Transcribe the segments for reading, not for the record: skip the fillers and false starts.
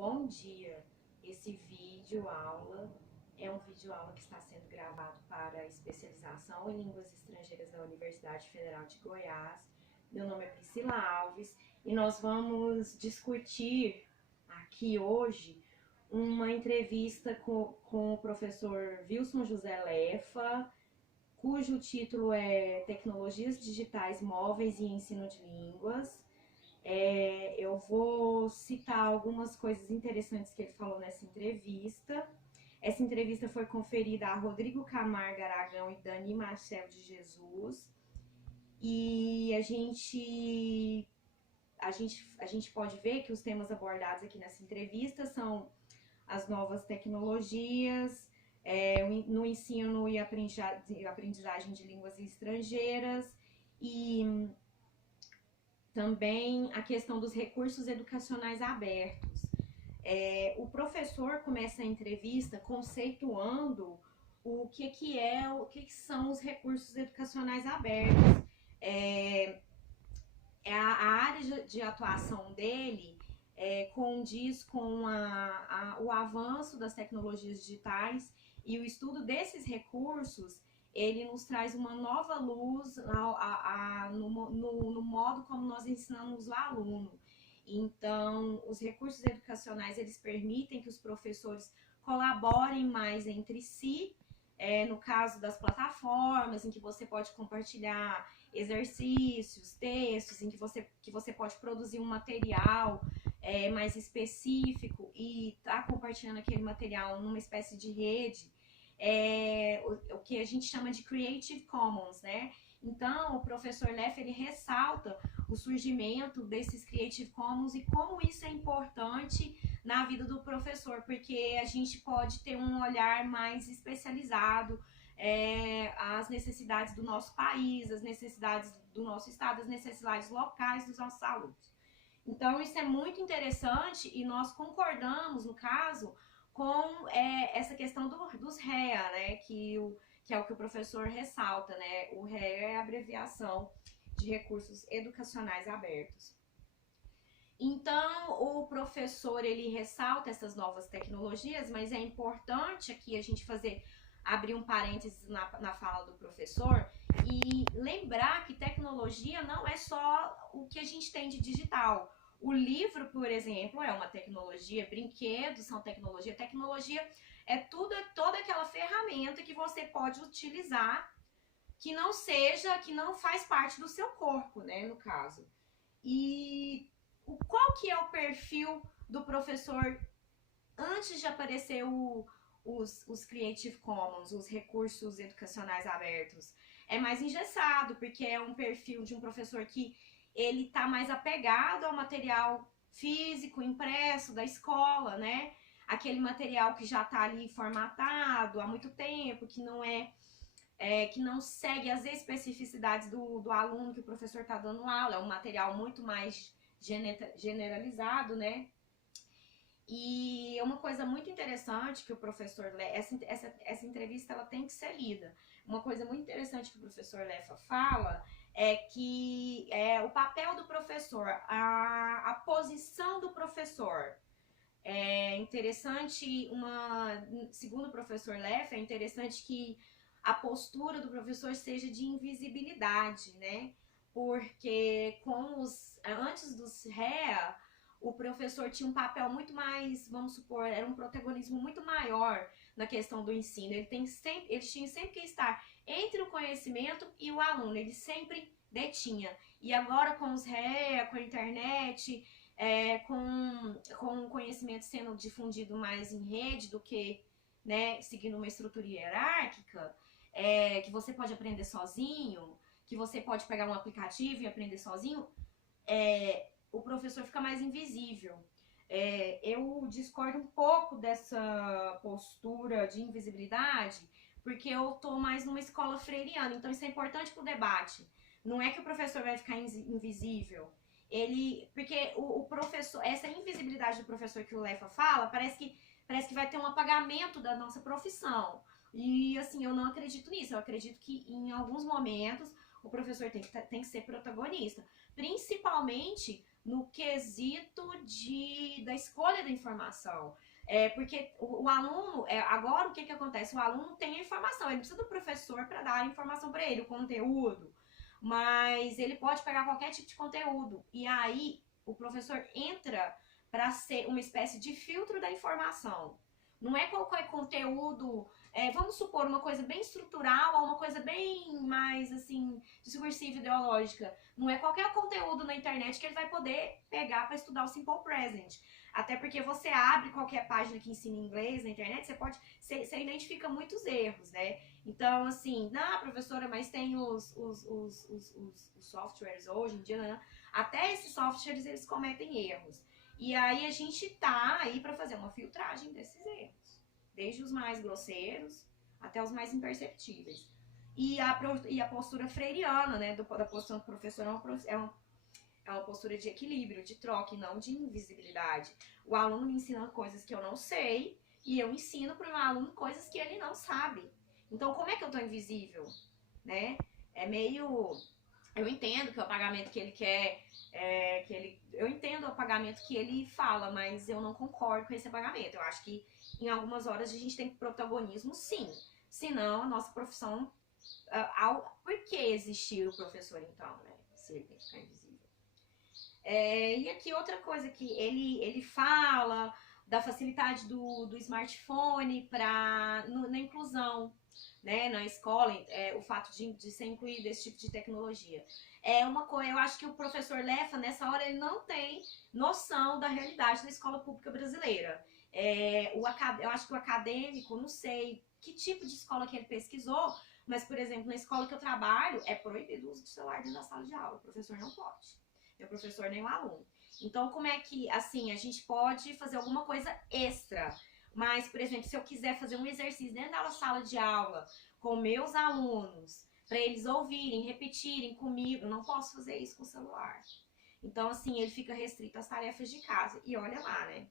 Bom dia! Esse vídeo aula é um vídeo aula que está sendo gravado para especialização em línguas estrangeiras da Universidade Federal de Goiás. Meu nome é Priscila Alves e nós vamos discutir aqui hoje uma entrevista com o professor Wilson José Lefa, cujo título é Tecnologias Digitais Móveis e Ensino de Línguas. Eu vou citar algumas coisas interessantes que ele falou nessa entrevista. Essa entrevista foi conferida a Rodrigo Camargo Aragão e Dani Marcel de Jesus. E a gente pode ver que os temas abordados aqui nessa entrevista são as novas tecnologias, no ensino e aprendizagem de línguas estrangeiras e também a questão dos recursos educacionais abertos. O professor começa a entrevista conceituando o que são os recursos educacionais abertos. A área de atuação dele condiz com o avanço das tecnologias digitais e o estudo desses recursos. Ele nos traz uma nova luz no modo como nós ensinamos o aluno. Então, os recursos educacionais, eles permitem que os professores colaborem mais entre si, no caso das plataformas, em que você pode compartilhar exercícios, textos, em que você pode produzir um material mais específico e tá compartilhando aquele material numa espécie de rede, o que a gente chama de Creative Commons, né? Então, o professor Lefa, ele ressalta o surgimento desses Creative Commons e como isso é importante na vida do professor, porque a gente pode ter um olhar mais especializado às necessidades do nosso país, às necessidades do nosso estado, às necessidades locais dos nossos alunos. Então, isso é muito interessante e nós concordamos, no caso, com essa questão dos REA, né, que é o que o professor ressalta, né? O REA é a abreviação de Recursos Educacionais Abertos. Então, o professor, ele ressalta essas novas tecnologias, mas é importante aqui a gente abrir um parênteses na fala do professor e lembrar que tecnologia não é só o que a gente tem de digital. O livro, por exemplo, é uma tecnologia, brinquedos são tecnologia. Tecnologia é toda aquela ferramenta que você pode utilizar que não faz parte do seu corpo, né, no caso. E qual que é o perfil do professor antes de aparecer os Creative Commons, os recursos educacionais abertos? É mais engessado, porque é um perfil de um professor que ele está mais apegado ao material físico, impresso da escola, né? Aquele material que já está ali formatado há muito tempo, que não segue as especificidades do aluno que o professor está dando aula, é um material muito mais generalizado, né? E uma coisa muito interessante que o professor essa entrevista ela tem que ser lida. Uma coisa muito interessante que o professor Lefa fala é que o papel do professor, a posição do professor. É interessante, segundo o professor Lefa, é interessante que a postura do professor seja de invisibilidade, né? Porque antes dos REA, o professor tinha um papel muito mais, vamos supor, era um protagonismo muito maior na questão do ensino. Eles tinham sempre que estar entre o conhecimento e o aluno, ele sempre detinha. E agora com os REA, com a internet, com o conhecimento sendo difundido mais em rede do que, né, seguindo uma estrutura hierárquica, que você pode aprender sozinho, que você pode pegar um aplicativo e aprender sozinho, o professor fica mais invisível. Eu discordo um pouco dessa postura de invisibilidade, porque eu tô mais numa escola freiriana, então isso é importante pro debate. Não é que o professor vai ficar invisível, porque o professor, essa invisibilidade do professor que o Lefa fala, parece que vai ter um apagamento da nossa profissão. E assim, eu não acredito nisso. Eu acredito que em alguns momentos o professor tem que ser protagonista, principalmente no quesito da escolha da informação. Porque o aluno, agora o que acontece? O aluno tem a informação, ele precisa do professor para dar a informação para ele, o conteúdo, mas ele pode pegar qualquer tipo de conteúdo. E aí o professor entra para ser uma espécie de filtro da informação. Não é qualquer conteúdo, vamos supor, uma coisa bem estrutural ou uma coisa bem mais, assim, discursiva, ideológica. Não é qualquer conteúdo na internet que ele vai poder pegar para estudar o Simple Present. Até porque você abre qualquer página que ensina inglês na internet, você identifica muitos erros, né? Então, assim, não, professora, mas tem os softwares hoje em dia, né? Até esses softwares, eles cometem erros. E aí a gente tá aí para fazer uma filtragem desses erros, desde os mais grosseiros até os mais imperceptíveis. E a postura freiriana, né, da posição do professor é uma postura de equilíbrio, de troca e não de invisibilidade. O aluno me ensina coisas que eu não sei e eu ensino para o meu aluno coisas que ele não sabe. Então, como é que eu tô invisível? Né? É meio... Eu entendo que o apagamento que ele quer, eu entendo o apagamento que ele fala, mas eu não concordo com esse apagamento. Eu acho que em algumas horas a gente tem protagonismo, sim. Senão, a nossa profissão... por que existir o professor, então, né? Se ele tem que ficar invisível. E aqui outra coisa que ele fala da facilidade do smartphone na inclusão, né, na escola, o fato de ser incluído esse tipo de tecnologia. Eu acho que o professor Lefa, nessa hora, ele não tem noção da realidade da escola pública brasileira. Eu acho que o acadêmico, não sei que tipo de escola que ele pesquisou, mas, por exemplo, na escola que eu trabalho, é proibido o uso de celular dentro da sala de aula. O professor não pode. Nem o professor, nem o aluno. Então, como é que, assim, a gente pode fazer alguma coisa extra? Mas, por exemplo, se eu quiser fazer um exercício dentro da sala de aula com meus alunos, para eles ouvirem, repetirem comigo, eu não posso fazer isso com o celular. Então, assim, ele fica restrito às tarefas de casa. E olha lá, né?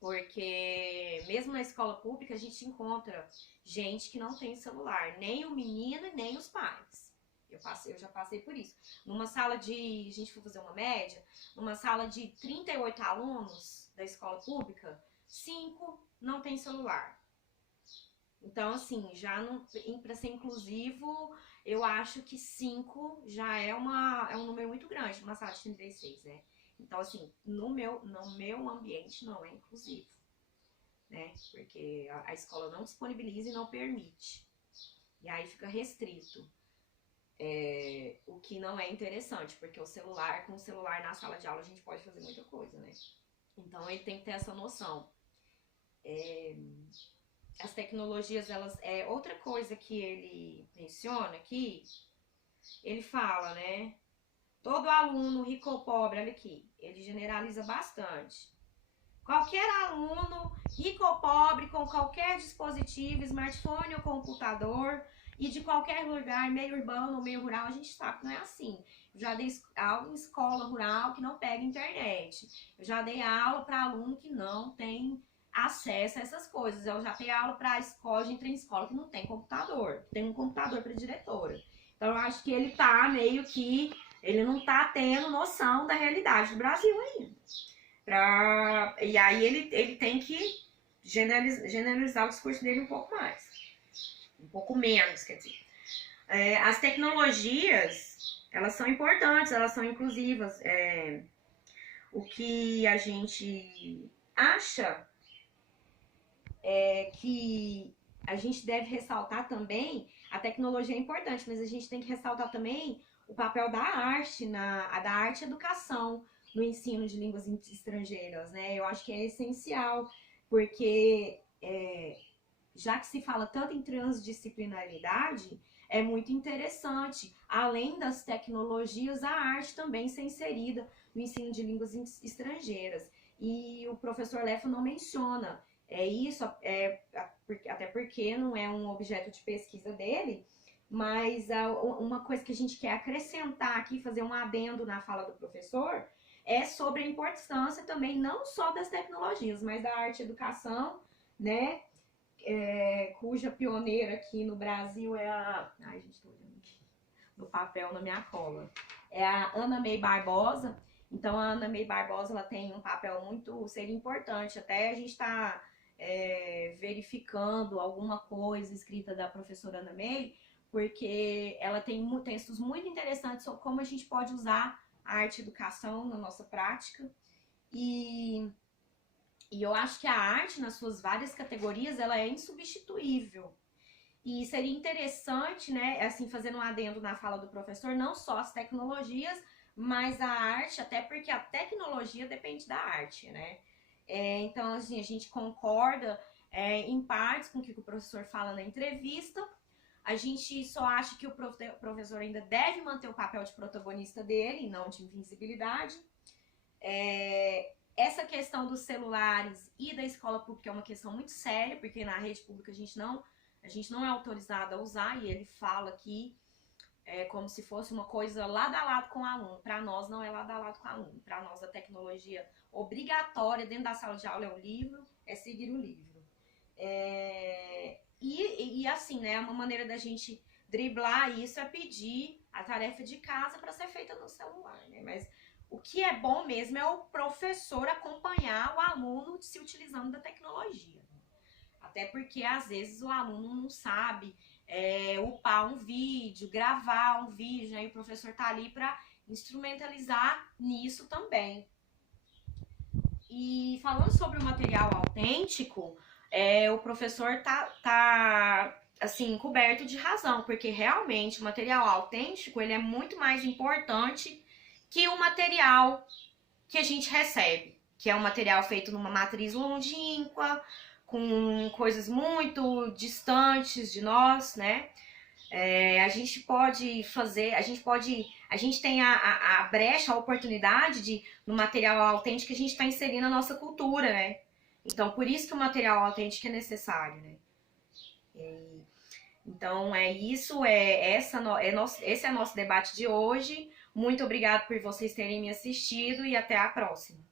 Porque mesmo na escola pública a gente encontra gente que não tem celular, nem o menino e nem os pais. Eu já passei por isso. Numa sala a gente foi fazer uma média, numa sala de 38 alunos da escola pública, 5 não tem celular. Então, assim, já para ser inclusivo, eu acho que 5 já é um número muito grande, numa sala de 36, né? Então, assim, no meu ambiente não é inclusivo, né? Porque a escola não disponibiliza e não permite. E aí fica restrito. O que não é interessante, porque com o celular na sala de aula a gente pode fazer muita coisa, né? Então ele tem que ter essa noção. As tecnologias, outra coisa que ele menciona aqui, ele fala, né? Todo aluno, rico ou pobre, olha aqui, ele generaliza bastante. Qualquer aluno, rico ou pobre, com qualquer dispositivo, smartphone ou computador, e de qualquer lugar, meio urbano ou meio rural, a gente sabe que não é assim. Eu já dei aula em escola rural que não pega internet. Eu já dei aula para aluno que não tem acesso a essas coisas. Eu já dei aula para escola, entrei em escola que não tem computador. Tem um computador para diretora. Então eu acho que ele tá meio que... Ele não tá tendo noção da realidade do Brasil ainda. E aí ele tem que generalizar o discurso dele um pouco mais. Um pouco menos, quer dizer. As tecnologias, elas são importantes, elas são inclusivas. O que a gente acha é que a gente deve ressaltar também, a tecnologia é importante, mas a gente tem que ressaltar também o papel da arte, da arte e educação no ensino de línguas estrangeiras, né? Eu acho que é essencial, porque já que se fala tanto em transdisciplinaridade, é muito interessante, além das tecnologias, a arte também ser inserida no ensino de línguas estrangeiras. E o professor Lefa não menciona isso, até porque não é um objeto de pesquisa dele, mas uma coisa que a gente quer acrescentar aqui, fazer um adendo na fala do professor, é sobre a importância também não só das tecnologias, mas da arte e educação, né? Cuja pioneira aqui no Brasil é a... Ai, gente, tô olhando aqui no papel, na minha cola. É a Ana May Barbosa. Então a Ana May Barbosa ela tem um papel muito, seria importante, até a gente está verificando alguma coisa escrita da professora Ana May, porque ela tem textos muito interessantes sobre como a gente pode usar a arte e educação na nossa prática. E eu acho que a arte, nas suas várias categorias, ela é insubstituível. E seria interessante, né, assim, fazendo um adendo na fala do professor, não só as tecnologias, mas a arte, até porque a tecnologia depende da arte, né? Então, assim, a gente concorda em partes com o que o professor fala na entrevista. A gente só acha que o professor ainda deve manter o papel de protagonista dele, e não de invisibilidade. Essa questão dos celulares e da escola pública é uma questão muito séria, porque na rede pública a gente não é autorizado a usar, e ele fala que é como se fosse uma coisa lado a lado com o aluno. Para nós não é lado a lado com o aluno. Para nós a tecnologia obrigatória dentro da sala de aula é o livro, é seguir o livro. E assim, né, uma maneira da gente driblar isso é pedir a tarefa de casa para ser feita no celular, né? Mas o que é bom mesmo é o professor acompanhar o aluno se utilizando da tecnologia. Até porque, às vezes, o aluno não sabe upar um vídeo, gravar um vídeo, né? E o professor tá ali para instrumentalizar nisso também. E falando sobre o material autêntico, o professor tá assim, coberto de razão, porque realmente o material autêntico ele é muito mais importante que o material que a gente recebe, que é um material feito numa matriz longínqua, com coisas muito distantes de nós, né? A gente pode fazer, a gente tem a brecha, a oportunidade de, no material autêntico, a gente está inserindo a nossa cultura, né? Então, por isso que o material autêntico é necessário, né? Então, esse é nosso debate de hoje. Muito obrigada por vocês terem me assistido e até a próxima.